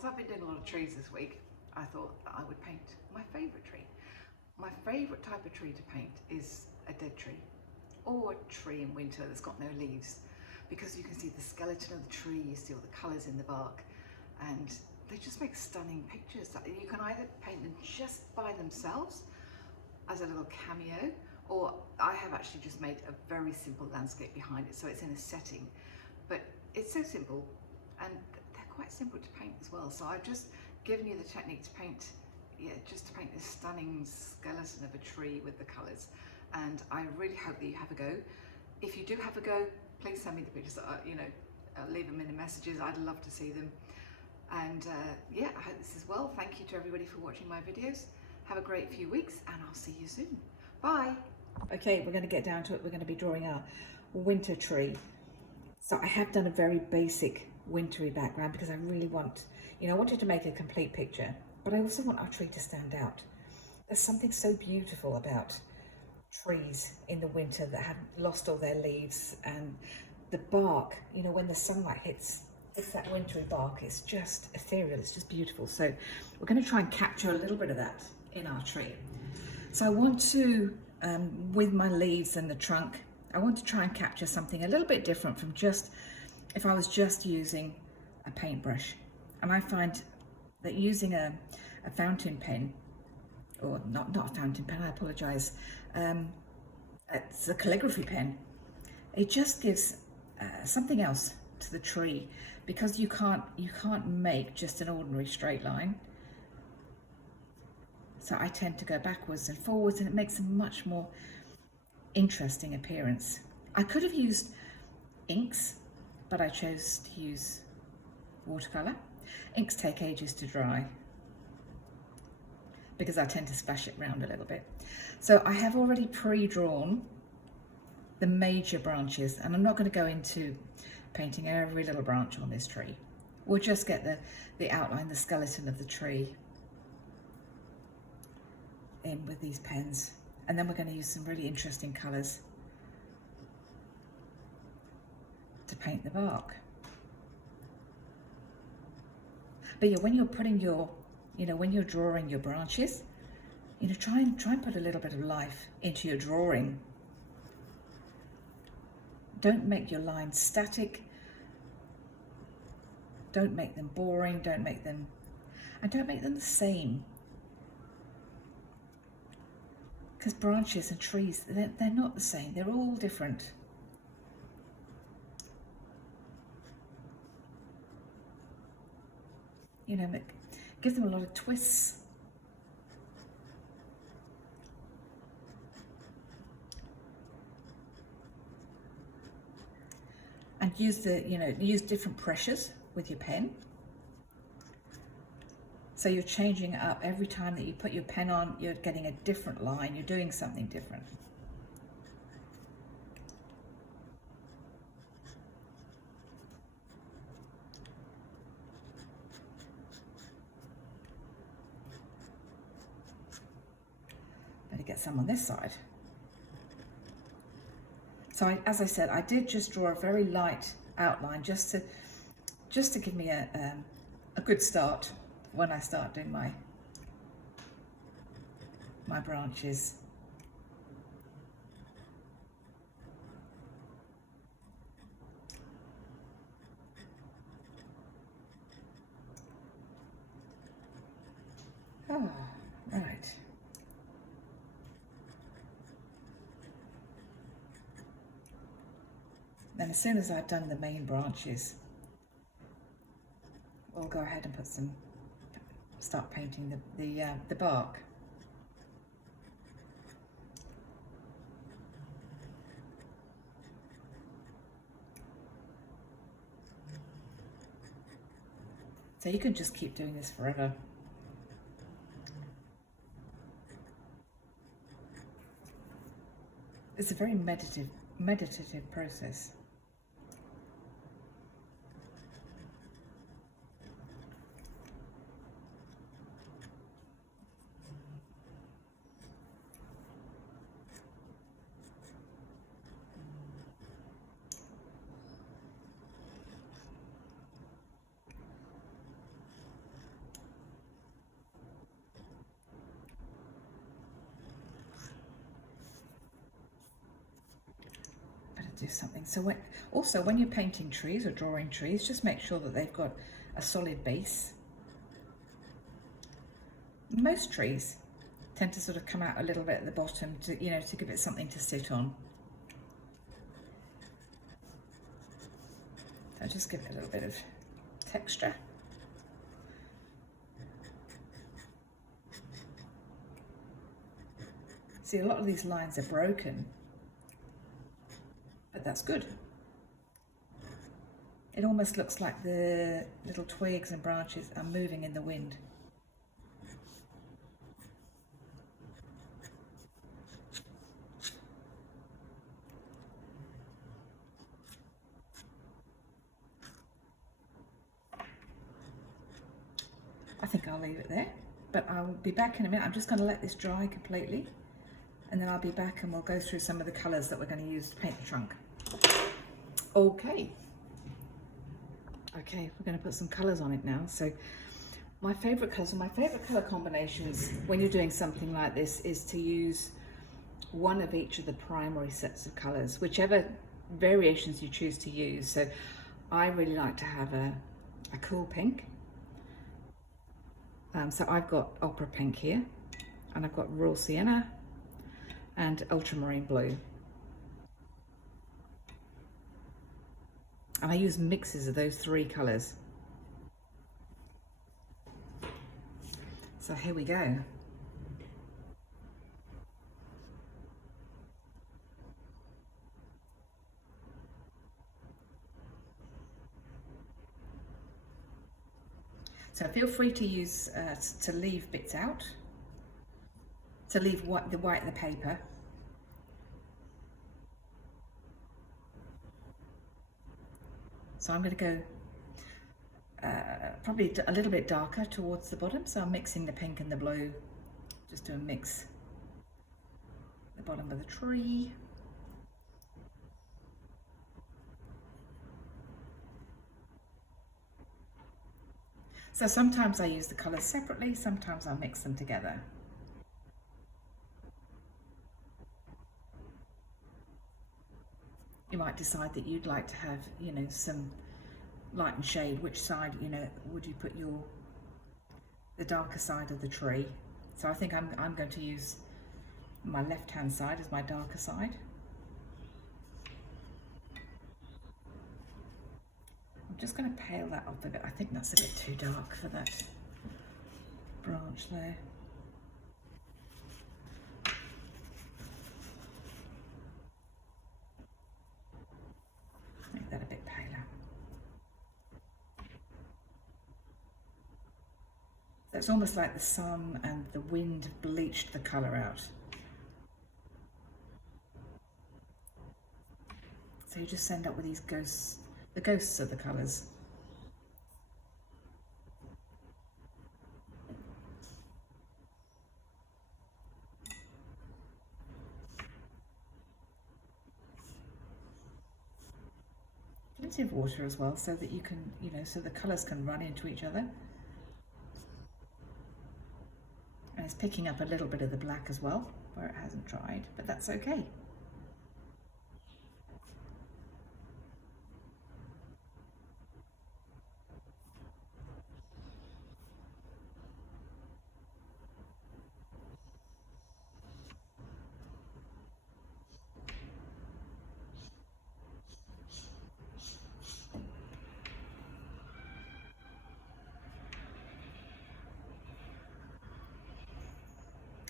As I've been doing a lot of trees this week, I thought that I would paint my favourite tree. My favourite type of tree to paint is a dead tree, or a tree in winter that's got no leaves, because you can see the skeleton of the tree, you see all the colours in the bark, and they just make stunning pictures. You can either paint them just by themselves as a little cameo, or I have actually just made a very simple landscape behind it, so it's in a setting, but it's so simple and they're quite simple to paint as well. So I've just given you the technique to paint, just to paint this stunning skeleton of a tree with the colours, and I really hope that you have a go. If you do have a go, please send me the pictures, leave them in the messages. I'd love to see them. And yeah, I hope this is well. Thank you to everybody for watching my videos. Have a great few weeks and I'll see you soon. Bye. Okay, we're going to get down to it. We're going to be drawing our winter tree. So I have done a very basic wintry background because I really want, I wanted to make a complete picture, but I also want our tree to stand out. There's something so beautiful about trees in the winter that have lost all their leaves, and the bark, when the sunlight hits that wintry bark, it's just ethereal, it's just beautiful. So we're going to try and capture a little bit of that in our tree. So I want to, with my leaves and the trunk, I want to try and capture something a little bit different from just, if I was just using a paintbrush. And I find that using a fountain pen, or not a fountain pen, I apologise, it's a calligraphy pen, it just gives something else to the tree, because you can't make just an ordinary straight line. So I tend to go backwards and forwards, and it makes a much more interesting appearance. I could have used inks, but I chose to use watercolour. Inks take ages to dry because I tend to splash it around a little bit. So I have already pre-drawn the major branches, and I'm not going to go into painting every little branch on this tree. We'll just get the outline, the skeleton of the tree in with these pens, and then we're going to use some really interesting colours to paint the bark. But yeah, when you're putting your, when you're drawing your branches, try and put a little bit of life into your drawing. Don't make your lines static. Don't make them boring. Don't make them the same. Because branches and trees, they're not the same. They're all different. Give them a lot of twists. And use different pressures with your pen. So you're changing it up every time that you put your pen on, you're getting a different line, you're doing something different. Better get some on this side. So as I said, I did just draw a very light outline just to give me a good start when I start doing my branches. Oh, right. Then as soon as I've done the main branches, we'll go ahead and start painting the bark. So you can just keep doing this forever. It's a very meditative process. do something. So also when you're painting trees or drawing trees, just make sure that they've got a solid base. Most trees tend to sort of come out a little bit at the bottom to, you know, to give it something to sit on. So just give it a little bit of texture. See, a lot of these lines are broken, but that's good. It almost looks like the little twigs and branches are moving in the wind. I think I'll leave it there, but I'll be back in a minute. I'm just going to let this dry completely, and then I'll be back and we'll go through some of the colours that we're going to use to paint the trunk. Okay, we're going to put some colours on it now. So my favourite colours, my favourite colour combinations when you're doing something like this is to use one of each of the primary sets of colours, whichever variations you choose to use. So I really like to have a cool pink. So I've got opera pink here, and I've got raw sienna and ultramarine blue. And I use mixes of those three colours. So here we go. So feel free to use, to leave bits out, to leave the white of the paper. So I'm going to go probably a little bit darker towards the bottom. So I'm mixing the pink and the blue, just to mix the bottom of the tree. So sometimes I use the colours separately, sometimes I'll mix them together. You might decide that you'd like to have, you know, some light and shade. Which side, you know, would you put the darker side of the tree? So I think I'm going to use my left-hand side as my darker side. I'm just going to pale that off a bit. I think that's a bit too dark for that branch there. Make that a bit paler. So it's almost like the sun and the wind have bleached the colour out. So you just end up with these ghosts, the ghosts of the colours. Plenty of water as well, so that you can, you know, so the colours can run into each other. And it's picking up a little bit of the black as well, where it hasn't dried, but that's okay.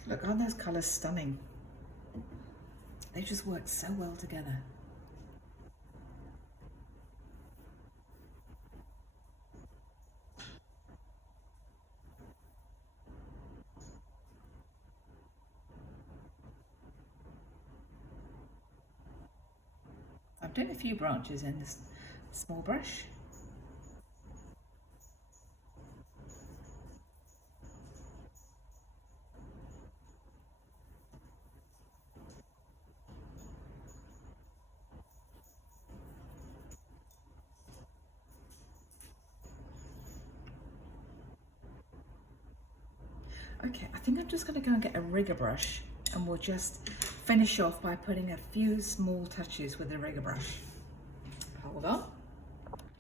Look, aren't those colours stunning? They just work so well together. I've done a few branches in this small brush. Okay, I think I'm just going to go and get a rigger brush and we'll just finish off by putting a few small touches with the rigger brush. Hold on.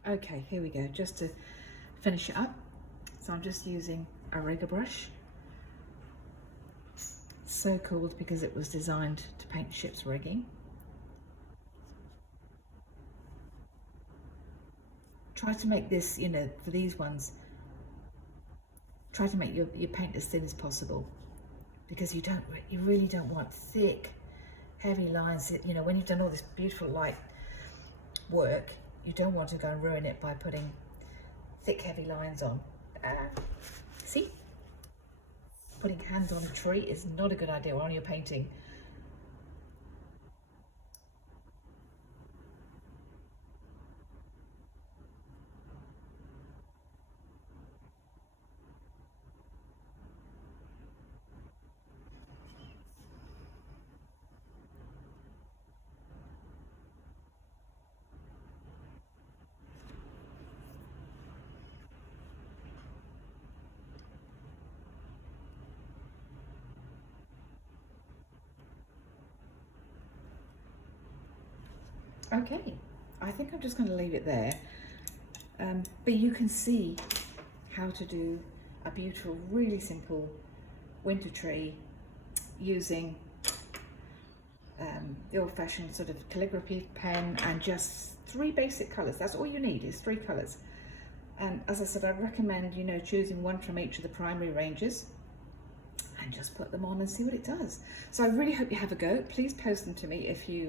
Okay, here we go, just to finish it up. So I'm just using a rigger brush. So called because it was designed to paint ship's rigging. Try to make this, you know, for these ones, try to make your paint as thin as possible, because you really don't want thick, heavy lines. You know, when you've done all this beautiful light work, you don't want to go and ruin it by putting thick, heavy lines on. See? Putting hands on a tree is not a good idea while you're painting. Okay, I think I'm just going to leave it there, but you can see how to do a beautiful, really simple winter tree using the old-fashioned sort of calligraphy pen and just 3 basic colours. That's all you need, is 3 colours. And as I said, I recommend, you know, choosing one from each of the primary ranges and just put them on and see what it does. So I really hope you have a go. Please post them to me if you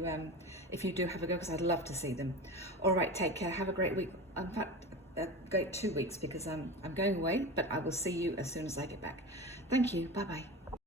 do have a go, because I'd love to see them. All right, take care. Have a great week. In fact, a great 2 weeks, because I'm going away, but I will see you as soon as I get back. Thank you. Bye-bye.